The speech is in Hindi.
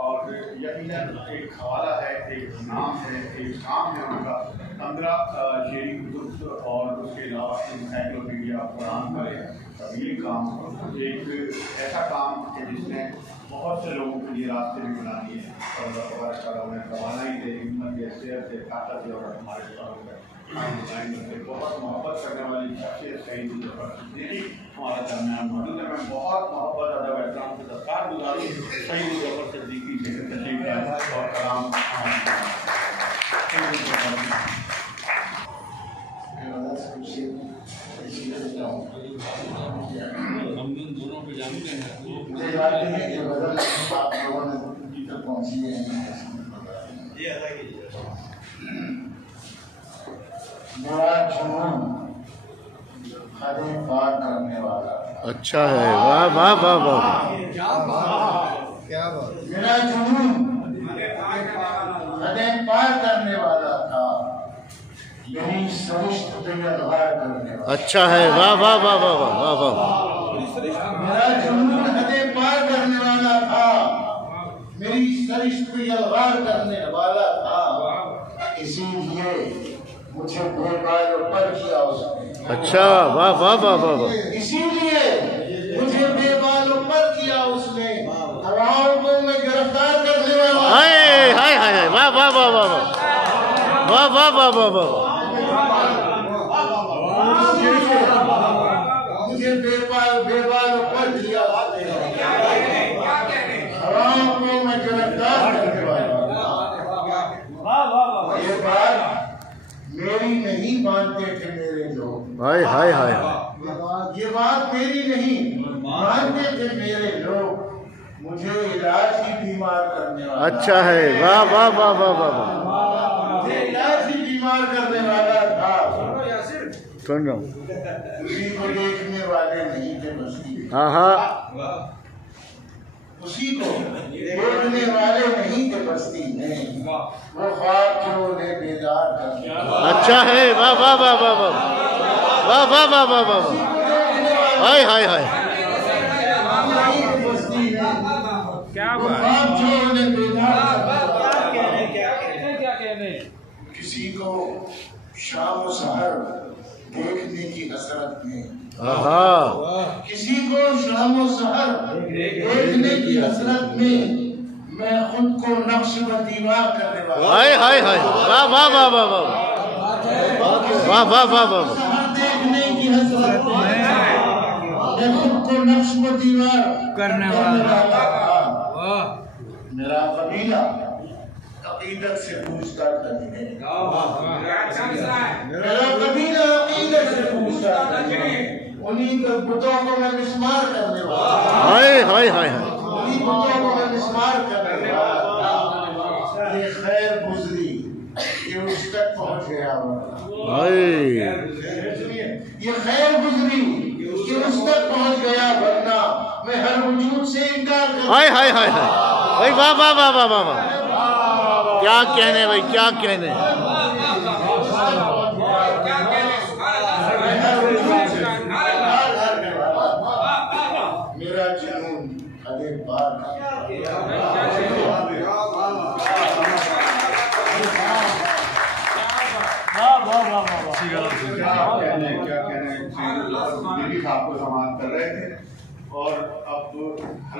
और यकीनन एक हवाला है, एक नाम है, एक काम है उनका 15 शेरी कुतुब और उसके अलावा इंसाइक्लोपीडिया कुरान पर। तब ये काम एक ऐसा काम है जिसने बहुत से लोगों के लिए रास्ते भी बना दिए हैं और उन्हें कमाना ही दे, हिम्मत के सेहत से ताकत से और हमारे बहुत मोहब्बत करने वाली शख्सियत शहीद हमारा दरमियान मौजूद है। मैं बहुत मोहब्बत अदब एहतराम से सरकार गुजारी शहीद जफर सिद्दीकी से तशरीफ लाए और कलाम दोनों पे जाने हैं पहुंची है। करने वाला अच्छा है। वाह वाह वाह वाह, क्या बात। मेरा जुनून हदें पार करने वाला था, यही सरिश्त करने वाला। अच्छा है। वाह वाह वाह वाह वाह वाह वाह। मेरा जुनून हदें पार करने वाला था, मेरी सरिश्त यलगार करने वाला था, इसीलिए मुझे बेबाल पर किया उसने। अच्छा वाह वाह वाह वाह वाह। इसीलिए मुझे बेबाल पर किया उसने, हवाओं को मैं गिरफ्तार करने वाला। हाय हाय हाय हाय, वाह वाह वाह वाह वाह वाह वाह वाह वाह वाह। मुझे बेबाल पर किया, हवाओं को मैं गिरफ्तार करने वाला। ये बात मेरी नहीं मानते थे मेरे लोग। हाय हाय हाय, ये बात मेरी नहीं मानते थे मेरे लोग, मुझे इलाज ही बीमार करने वाला। अच्छा है। वाह वाह वाह वाह वाह वाह। मुझे इलाज ही बीमार करने वाला था। सुन रहा हूँ। उसी को देखने वाले नहीं थे बस्ती। हाँ हाँ, उसी को देखने वाले नहीं थे बस्ती में, वो ख्वाब जो उन्हें बेदार कर। अच्छा है। वाह वाह वाह वाह वाह वाह वाह वाह वाह वाह। हाय हाय हाय, क्या बात। जो उन्हें बेदार किसी को शाम और सहर देखने की हसरत में, किसी को शाम और सहर देखने की हसरत में मैं खुद को नक्श व दीवार करने वाला। हाय हाय हाय, वाह वाह वाह वाह वाह वाह वाह वाह वाह। देखने की हसरत में मैं खुद को नक्श व दीवार करने वाला। मेरा कबीला अकीदत से पूछताछ करने, मेरा कबीला अकीदत से पूछताछ करने, उन्हीं बुतों को मैं मिस्मार करने वाला। हाय हाय हाय हाय, उन्हीं बुतों को मैं मिस्मार करने वाला। ये खैर गुजरी, ये उस तक पहुंच गया। ये खैर गुजरी, ये उस तक पहुंच गया, वरना मैं हर वजूद से इनकार कर। हाय हाय हाय हाय भाई, वाह वाह वाह वाह वाह वाह। क्या कहने भाई, क्या कहने। मेरा जुनून हदें पार। क्या कहने आपको समाप्त कर रहे थे और अब